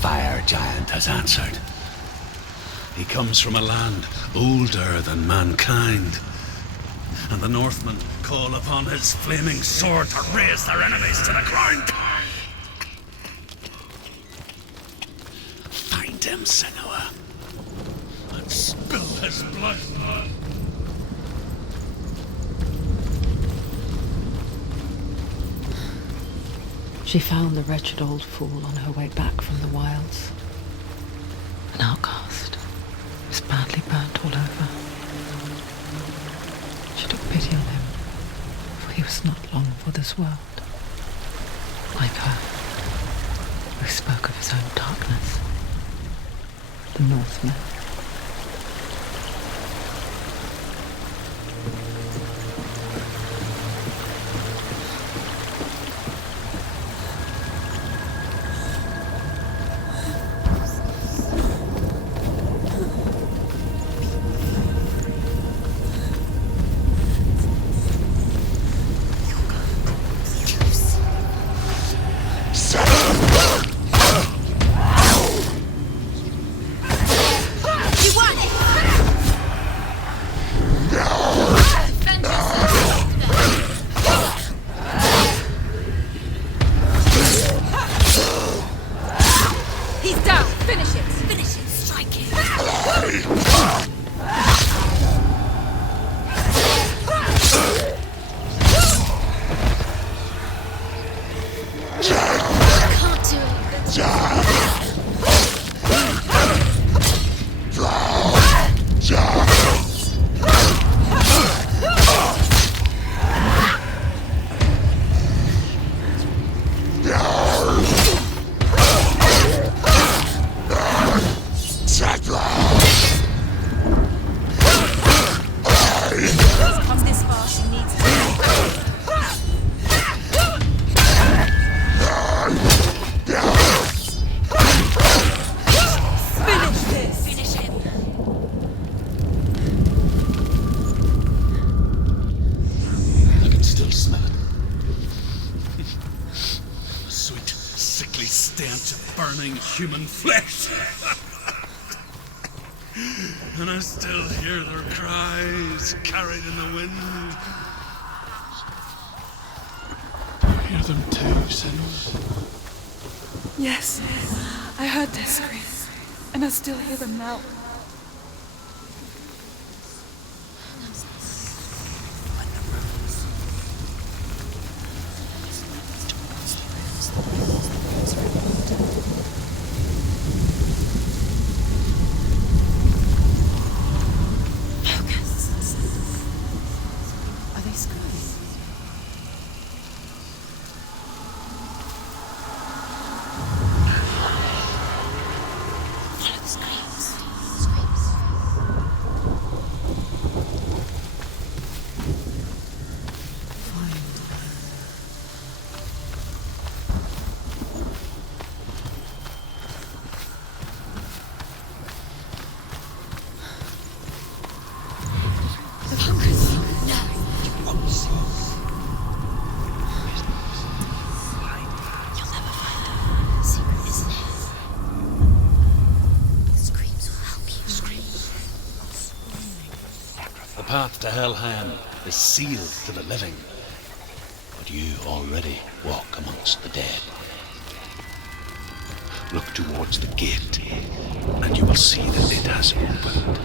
fire giant has answered. He comes from a land older than mankind, and the Northmen call upon his flaming sword to raze their enemies to the ground. Find him, Senua, and spill his blood. She found the wretched old fool on her way back from the wilds. An outcast. He was badly burnt all over. She took pity on him, for he was not long for this world. Like her, he spoke of his own darkness. The Northmen. Human flesh. And I still hear their cries carried in the wind. You hear them too, Senua? Yes, I heard their screams, and I still hear them now. The path to Helheim is sealed to the living, but you already walk amongst the dead. Look towards the gate, and you will see that it has opened.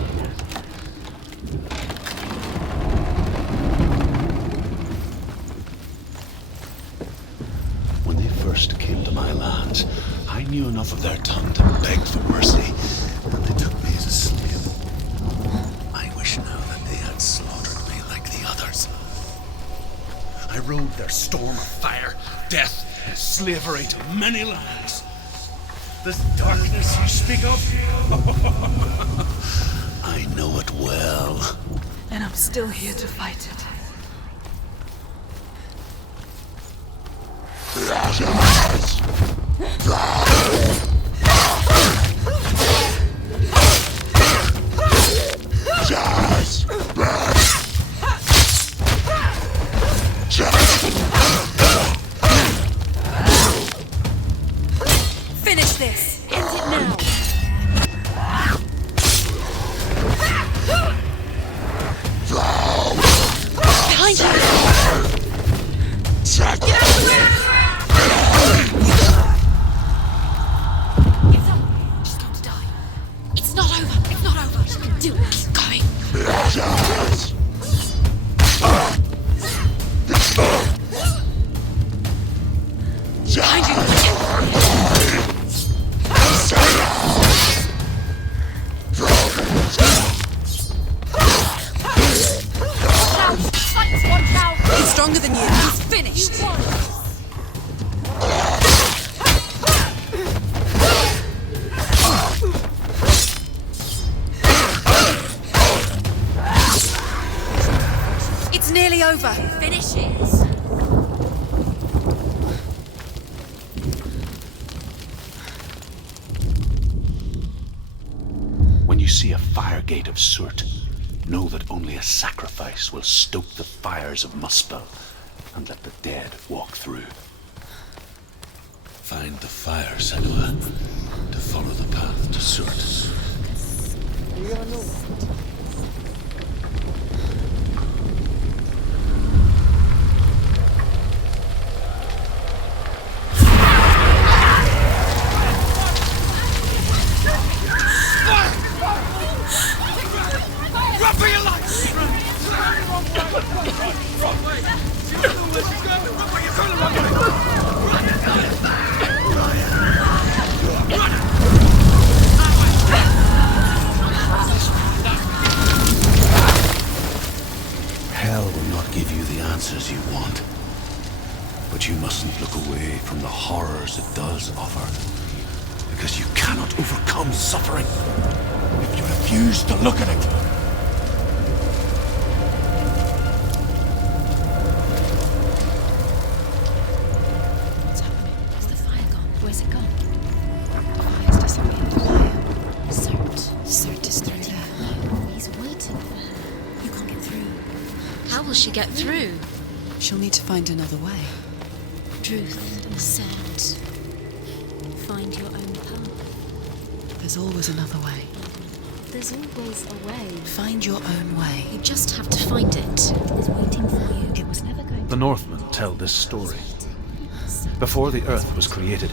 When they first came to my lands, I knew enough of their tongue to beg for mercy, and they took me as a slave. I wish now that they had slaughtered me like the others. I rode their storm of fire, death, and slavery to many lands. This darkness you speak of, I know it well. And I'm still here to fight it. Finish this! Behind you! Watch out! He's stronger than you. He's finished. It's nearly over. Finish it. When you see a fire gate of Surtr, know that only a sacrifice will stoke the fires of Muspel and let the dead walk through. Find the fire, Senua, to follow the path to Surtr. Run for your life! Hell will not give you the answers you want. But you mustn't look away from the horrors it does offer. Because you cannot overcome suffering if you refuse to look at it. What's happening? Is the fire gone? Where's it gone? The fire's disappeared. The fire. Surtr is through there. Oh, he's waiting for her. You can't get through. How will she get through? She'll need to find another way. Truth, ascent. Find your own path. There's always another way. There's always a way. Find your own way. You just have to find it. It's waiting for you. It was never going The Northmen tell this story. Before the Earth was created,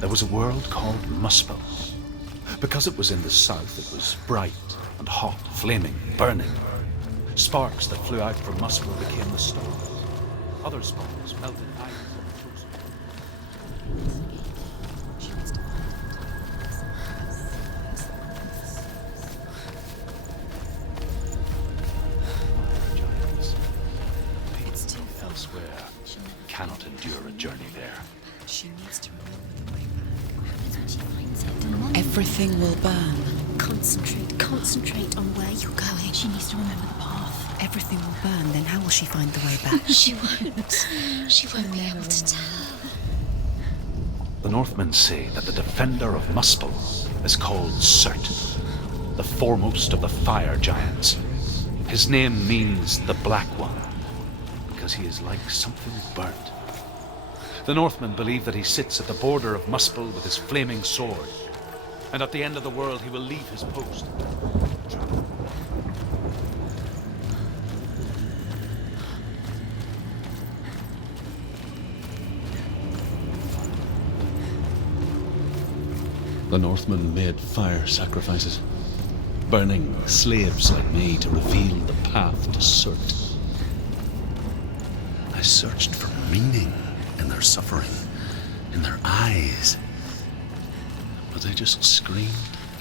there was a world called Muspel. Because it was in the south, it was bright and hot, flaming, burning. Sparks that flew out from Muspel became the stars. Other sparks melted iron from the coast. Giants. People elsewhere cannot endure a journey there. She needs to remember the way What happens when she finds it? back. Everything will burn. Concentrate on where you're going. She needs to remember the path. Everything will burn, then how will she find the way back? She won't. She won't be able to tell. The Northmen say that the defender of Muspel is called Surtr, the foremost of the fire giants. His name means the Black One, because he is like something burnt. The Northmen believe that he sits at the border of Muspel with his flaming sword, and at the end of the world he will leave his post. The Northmen made fire sacrifices, burning slaves like me to reveal the path to Surtr. I searched for meaning in their suffering, in their eyes, but they just screamed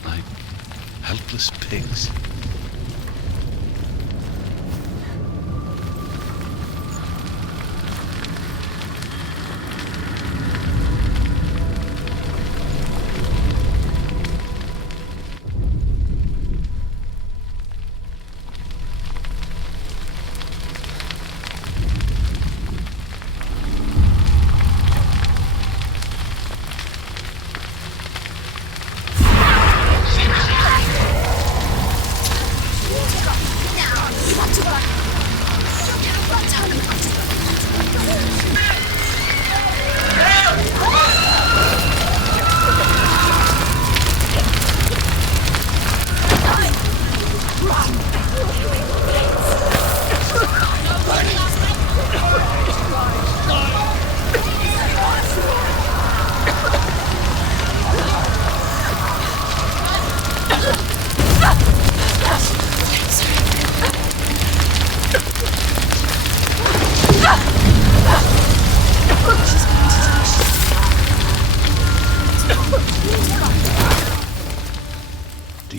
like helpless pigs.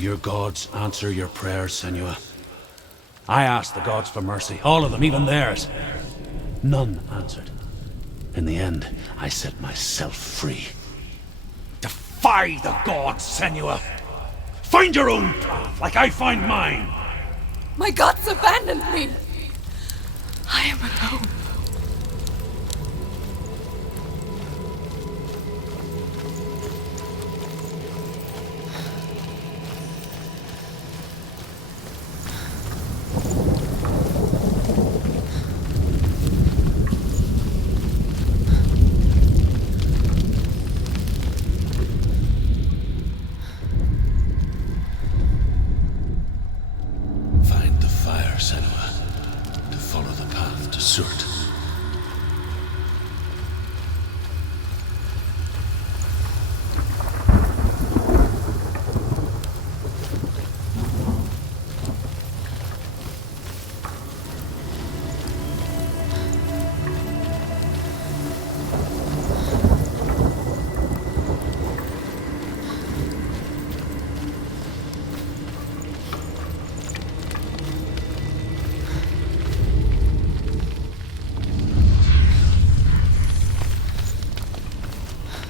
your gods answer your prayers, Senua? I asked the gods for mercy, all of them, even theirs. None answered. In the end, I set myself free. Defy the gods, Senua! Find your own path, like I find mine! My gods abandoned me! I am alone. Find the fire, Senua, to follow the path to Surtr.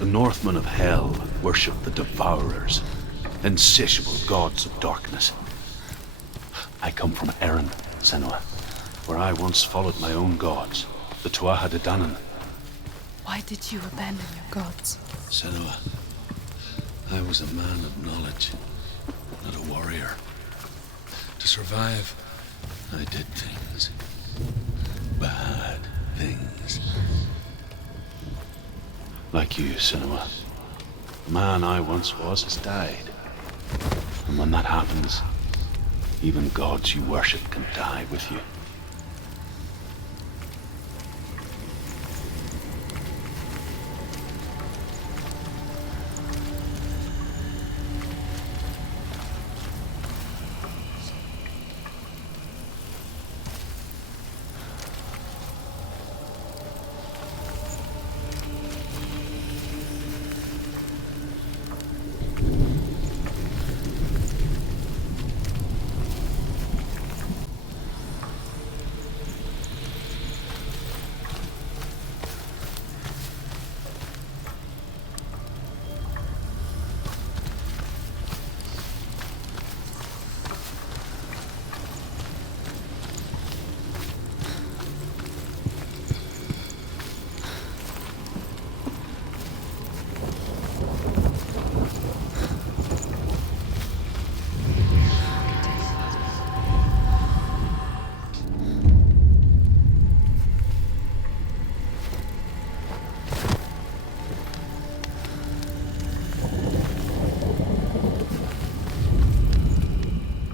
The Northmen of Hell worship the Devourers, insatiable gods of darkness. I come from Erin, Senua, where I once followed my own gods, the Tuatha De Danann. Why did you abandon your gods? Senua, I was a man of knowledge, not a warrior. To survive, I did things. Bad things. Like you, Senua. The man I once was has died. And when that happens, even gods you worship can die with you.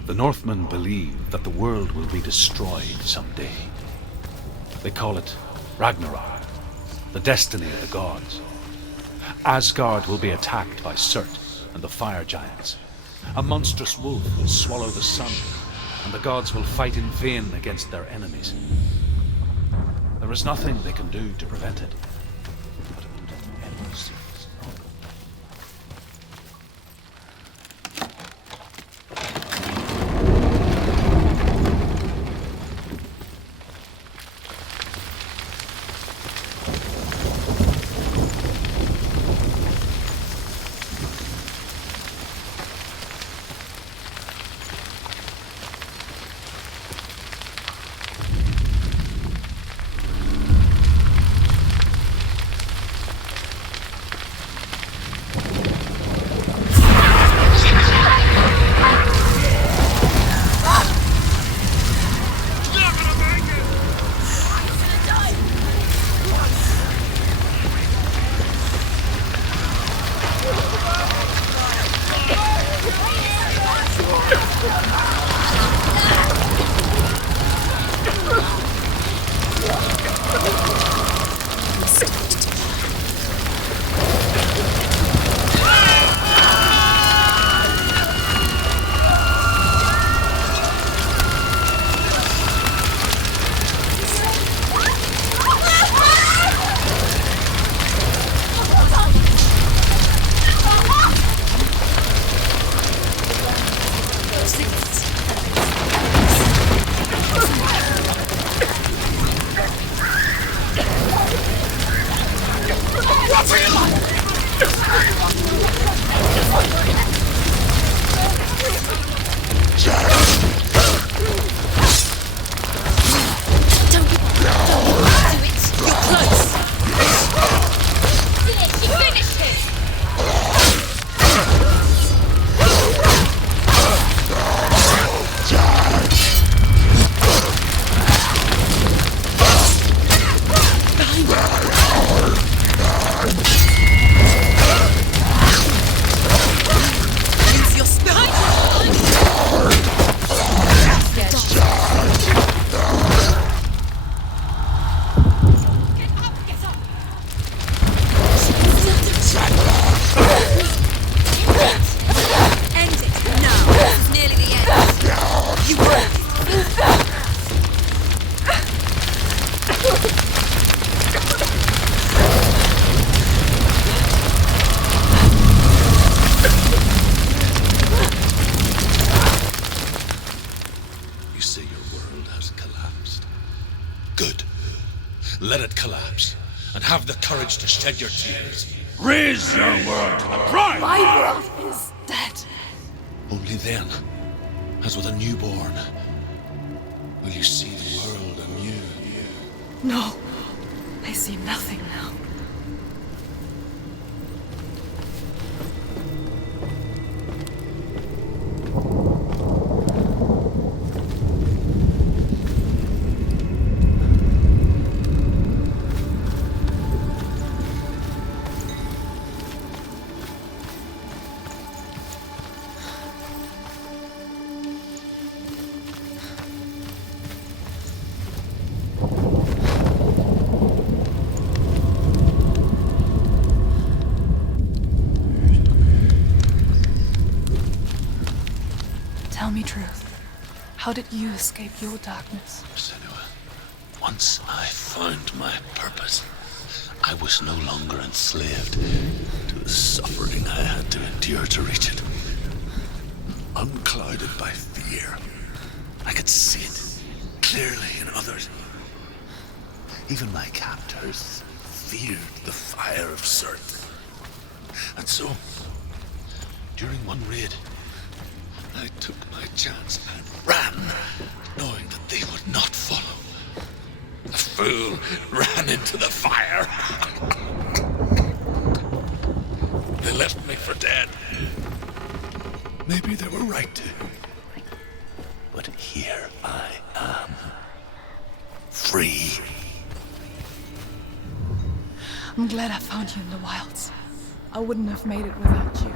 The Northmen believe that the world will be destroyed someday. They call it Ragnarok, the destiny of the gods. Asgard will be attacked by Surtr and the fire giants. A monstrous wolf will swallow the sun, and the gods will fight in vain against their enemies. There is nothing they can do to prevent it. But it would end soon. End it now. This is nearly the end. You broke it. You say your world has collapsed. Good. Let it collapse, and have the courage to shed your tears. Raise your world to the prime! My world is dead. Only then, as with a newborn, will you see the world anew. No, I see nothing now. Tell me truth. How did you escape your darkness? Senua, once I found my purpose, I was no longer enslaved to the suffering I had to endure to reach it. Unclouded by fear, I could see it clearly in others. Even my captors feared the fire of Surtr. And so, during one raid, I took my chance and ran, knowing that they would not follow. The fool ran into the fire. They left me for dead. Maybe they were right to. But here I am. Free. I'm glad I found you in the wilds. I wouldn't have made it without you.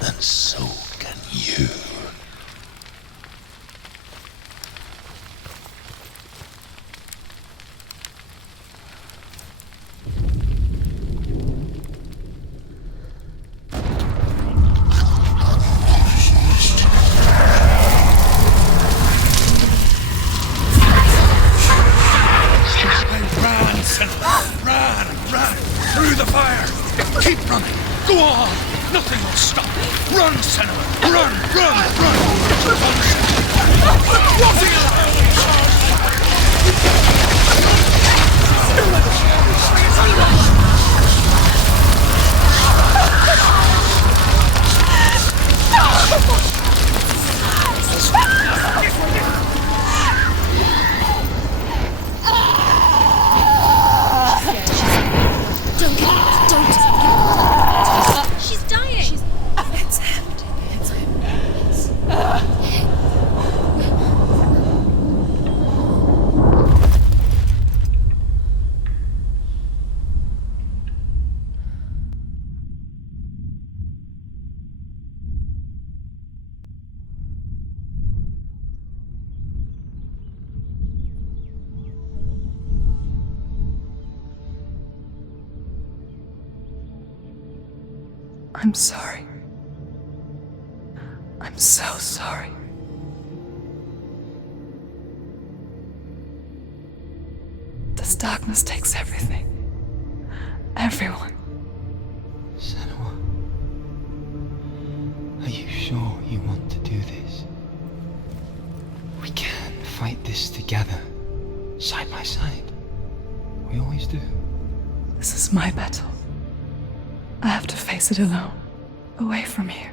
and so can you. through the fire! Keep running! Go on! Nothing will stop! Run, Senua! Run, run, run! Run, Senua! What are Don't get out. Don't. She's dying. It's him. It's him. I'm sorry. I'm so sorry. This darkness takes everything. Everyone. Senua, are you sure you want to do this? We can fight this together, side by side. We always do. This is my battle. I have to face it alone, away from here.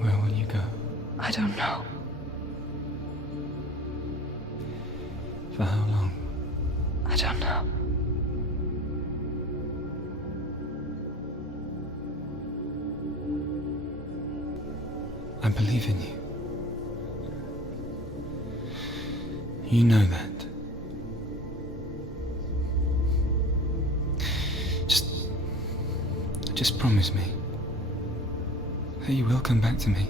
Where will you go? I don't know. For how long? I don't know. I believe in you. You know that. Just promise me that you will come back to me.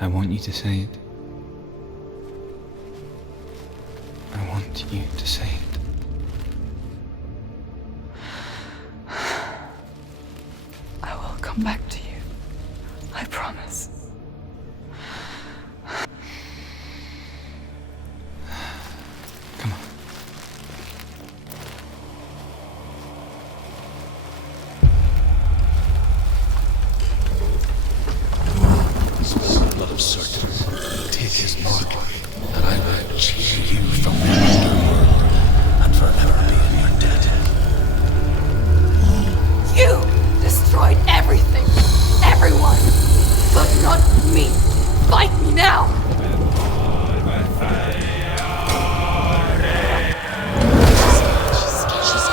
I want you to say it. I want you to say it. I will come back to you. I promise. Come on. Blood of Surtr, take his mark, and I will cheer you from the underworld, and forever be in your debt. You destroyed everything, everyone, but not me. Fight me now.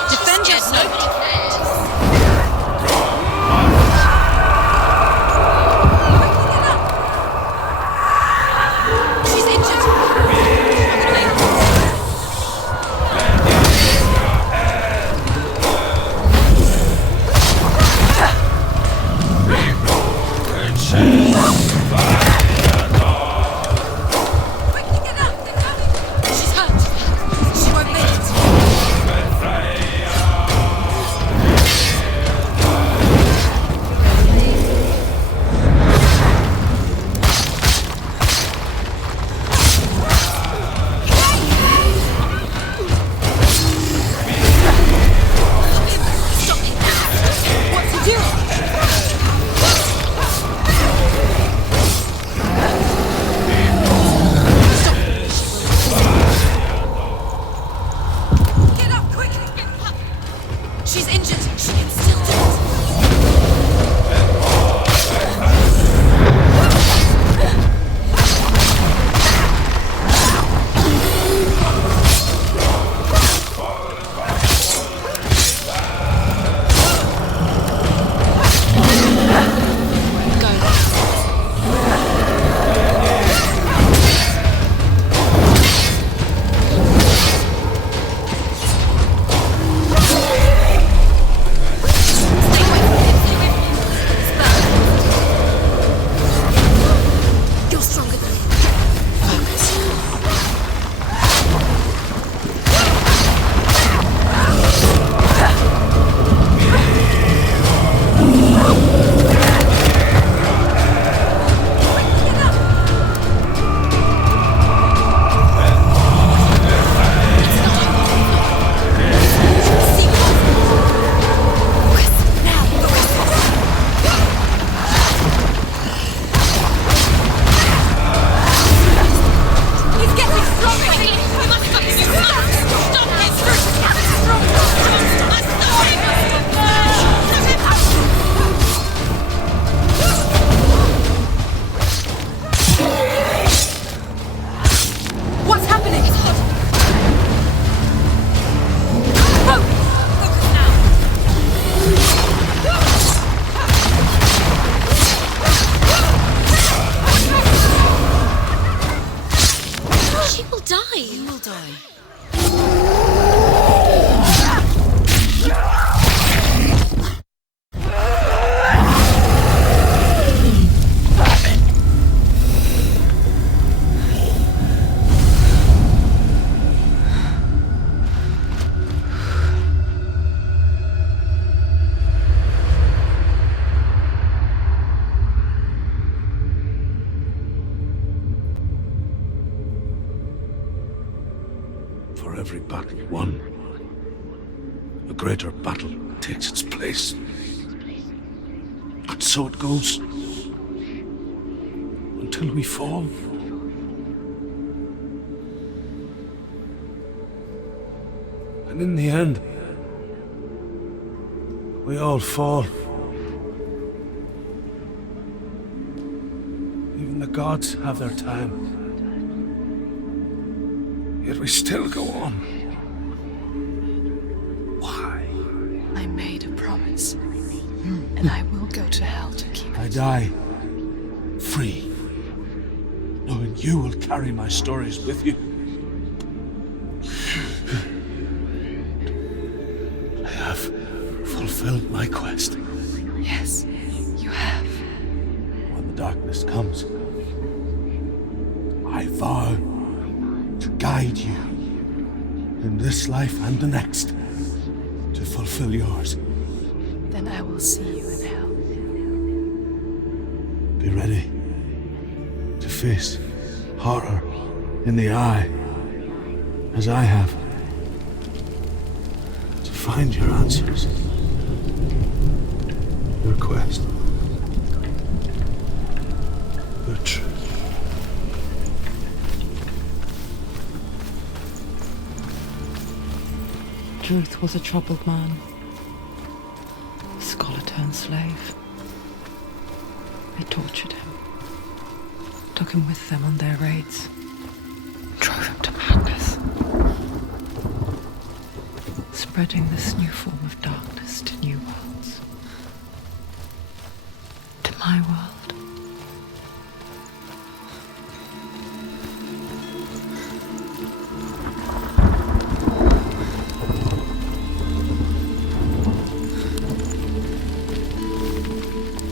Defend yourself. She's injured. every battle won, a greater battle takes its place. And so it goes. Until we fall. And in the end, we all fall. Even the gods have their time. Yet we still go on. Why? I made a promise. And I will go to hell to keep I it. die free, knowing you will carry my stories with you. I have fulfilled my quest. Yes, you have. When the darkness comes, I vow to guide you in this life and the next to fulfill yours. Then I will see you in hell. Be ready to face horror in the eye, as I have. To find your answers. Your quest. Your truth. Truth was a troubled man. A scholar turned slave. They tortured him. Took him with them on their raids. Drove him to madness. Spreading this new form of darkness to new worlds. To my world.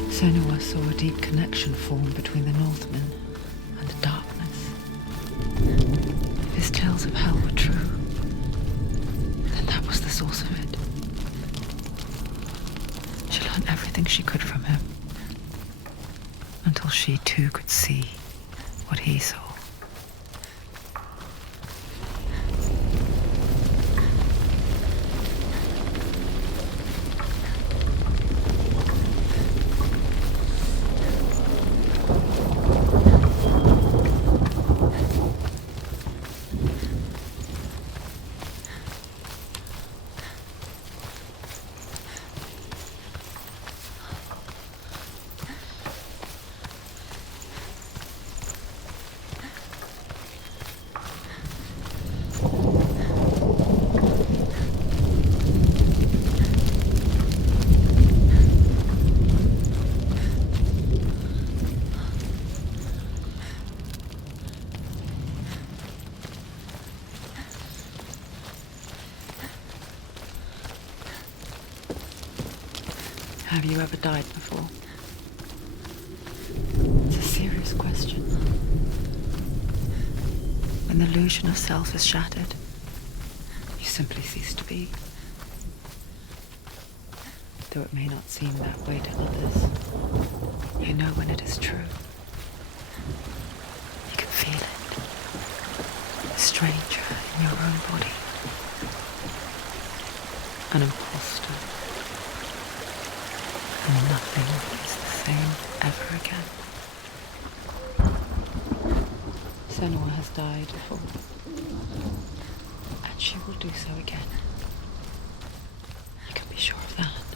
Senua saw a deep connection form between the Northmen and the darkness. If his tales of hell were true, then that was the source of it. She learned everything she could from him, until she too could see what he saw. Have you ever died before? It's a serious question. When the illusion of self is shattered, you simply cease to be. Though it may not seem that way to others, you know when it is true. You can feel it. A stranger in your own body. An imposter. And nothing is the same ever again. Senua has died before, and she will do so again. You can be sure of that.